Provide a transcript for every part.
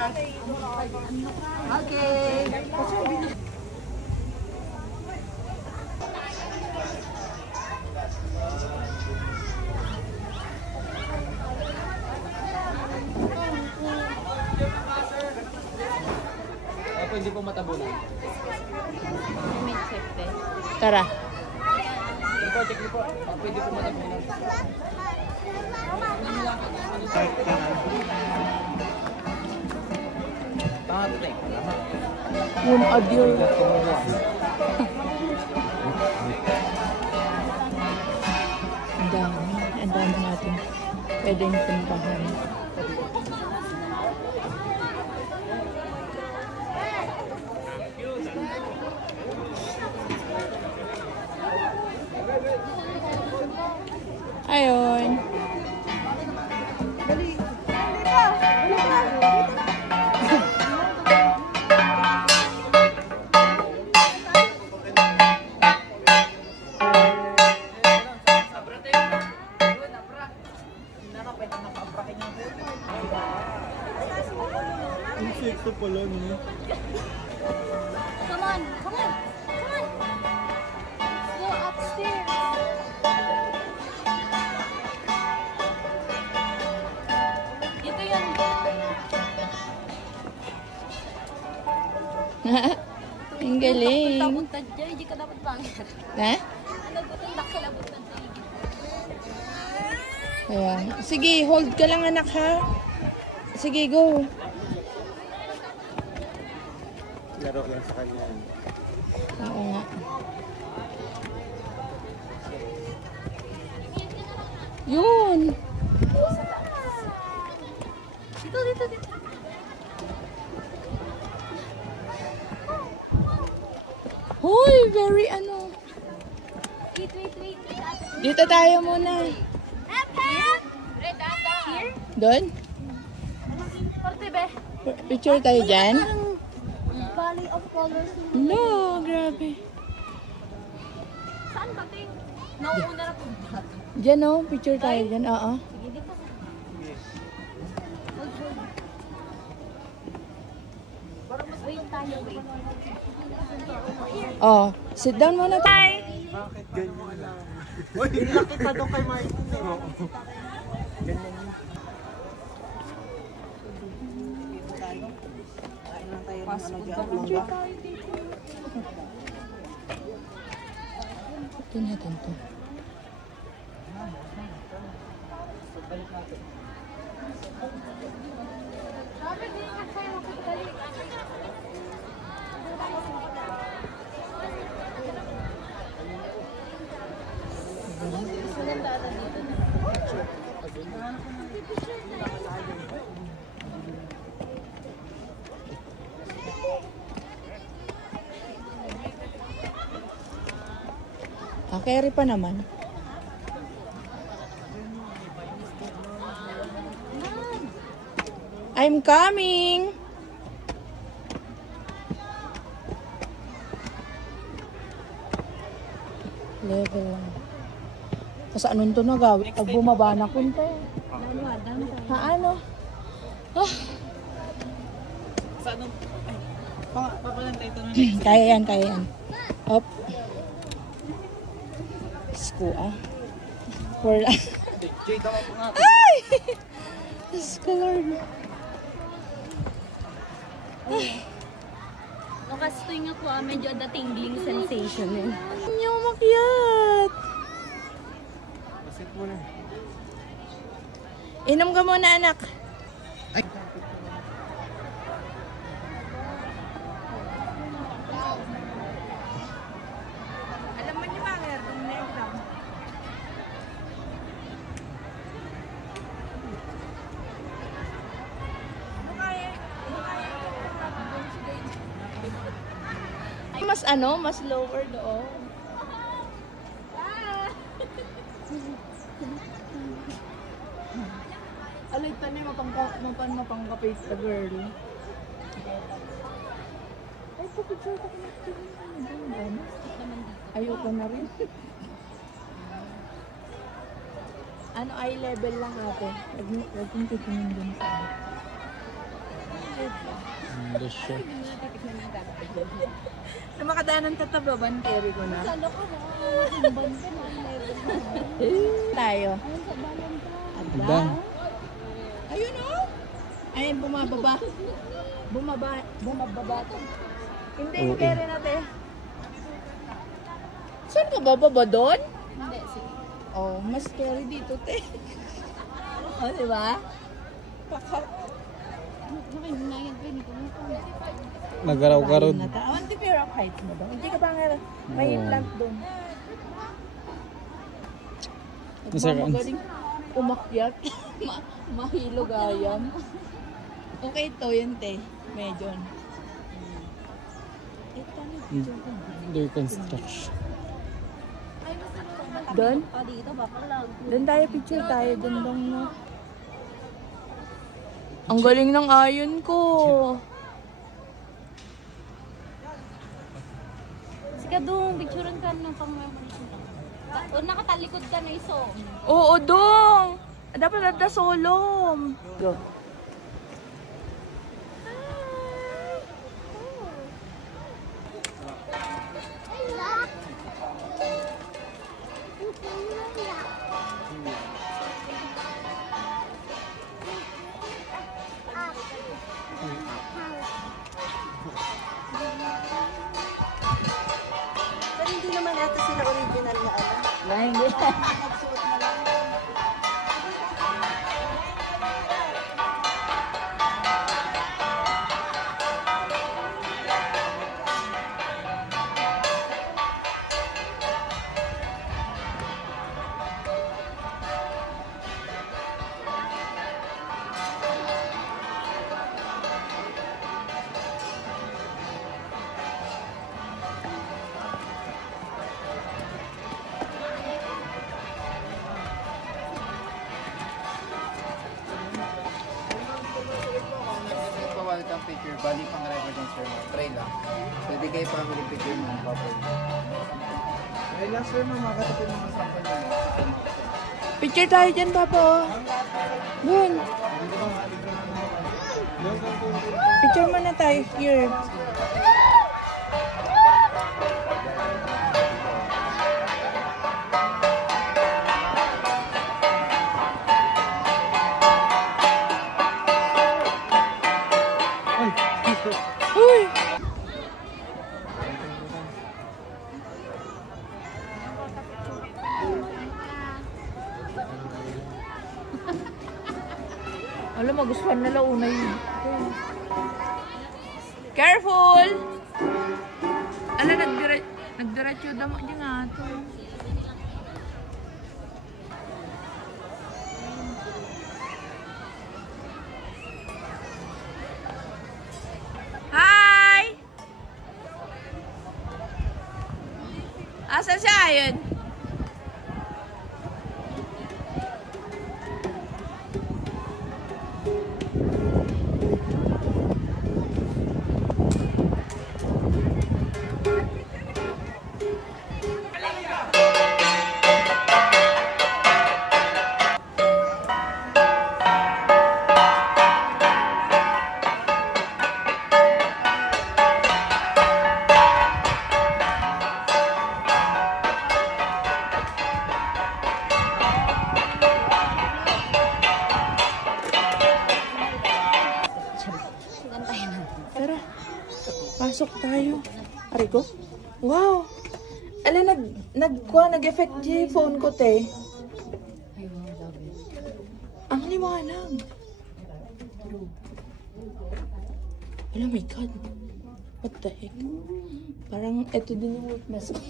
Okay. Ako hindi po matabunan. Tara. Check niyo po. Ako hindi po matabunan. Tama ito tayo. Yung audio. Ang dami natin. Pwedeng puntahan. Ayun. Ito pala niyo. Come on, come on, come on. Go upstairs. Ito yun. Ang galing. Punta dyan, hindi ka dapat bangir. Ha? Ano ba itong nakalabot ng tigil? Ayan. Sige, hold ka lang anak ha. Sige, go. Laro yan sa kanya. Oo nga. Yun. Dito, dito, dito. Hoy, very ano. Wait, wait, wait. Dito tayo muna. Here? Doon? Parte be. Picture tayo dyan? Valley of Colors. No, grabe. Saan ba ting? Nauuna na po. Dyan oh, picture tayo dyan. Oo. Sige, dito. Hold, hold. Wait tayo, wait. Oh, sit down muna tayo. Bakit ganyan lang? Uy, nakita doon kay Mike. Ganyan yun. Ito natin to. Carry pa naman. I'm coming. Level lang. Kasi anong to na gawin? Pag bumaba na kunti. Ha, ano? Ah. Sa anong... Ay, papalantay ito na. Kaya yan, kaya yan. Up. Sko ah. For... Jay, tama po nga. Ay! Sko Lord. No, kasi tuwing ako medyo ada tingling sensation eh. Hindi ako makyat. Basit mo na. Inom ka muna anak. Ay! Alam mo niyo ba, kung next lang. Mas ano, mas lower doon. Alay, tanay mapanggapit ka, girl. Ay, pupicture ka na. Ayoko na rin. Ano, eye level lang ate. Huwag mong titingin dun sa English siya. Sa makadaanan tatababan, carry ko na. Salo ko na. Masimban ka na. Tayo. Ayun sa balan ka. Adang. Ayun o. Ayun, bumababa. Bumababa to. Hindi, yung Okay. carry natin. Saan ka bababa doon? Hindi, sige. Oh, mas scary dito, te. Oh, di ba? Nakihinayag ko, hindi ko na. Nagaraw-garaw. Oh, hindi fear of heights mo doon. Hindi ka ba nga may Oo. plant doon? Masarap. Magaling umakyat. Mahilog ayam. Okay to yun, te. Medyo. Under construction. Doon? Ah, dito, baka lang. Doon tayo, picture tayo. Doon lang, no? Ang galing ng ayon ko. Sige, doon. Picturean ka ng pang-memories mo. O, nakatalikod ka na iso. Oo, dong! Dapat nata solom. Go. Pero hindi naman ata sila original na ano. Hindi. Nagsuot na lang. Welcome picture, bali pang reference sir mo. Try lang. Pwede kayo family picture mo, couple. Try lang sir mo, makatapin mo ng sample na. Picture tayo dyan, Papa. Doon. Picture mo na tayo here. Uy! Alam, magustuhan nila una yun. Careful! Alam, nagdiretso damo dyan nga ito. Hi! Asa siya yun? Tara, pasok tayo. Ari ko? Wow! Ala, nag-effect yung phone ko, te. Ang liwanag. Ala, my God. What the heck? Parang ito din yung weakness ko.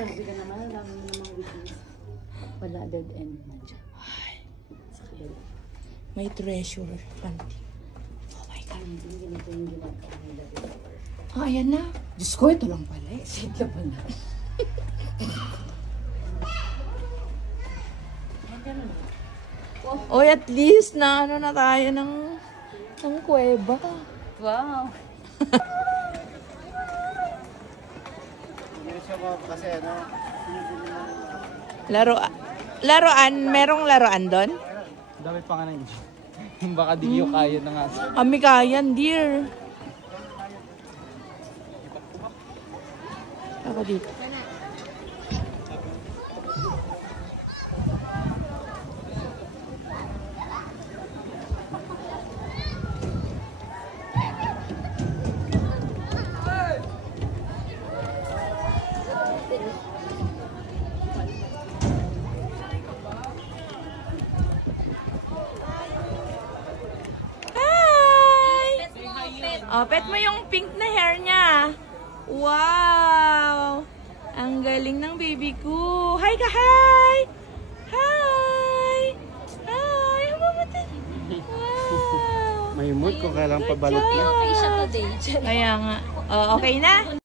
Grabe ka naman. Alam mo namang weakness. Wala dead end na dyan. Sakit. May treasure. Planting. Oh my God. Ganito yung ginagawa nila before. Ah, ayan na. Diyos ko, ito lang pala eh. Sit ka pa na. Oy, at least na ano na tayo ng kuweba. Wow. Hindi siya ko kasi ano, Laruan, merong laruan doon? Dami pa nga na yun. Baka di nyo kaya na nga. Kami kayan, dear. Ako dito. Oh, pet mo yung pink na hair niya. Wow! Ang galing ng baby ko. Hi ka, hi! Hi! Hi! Humamatan. Wow! May mood kung kailang pabalot niya. Kaya nga. Oh, okay na?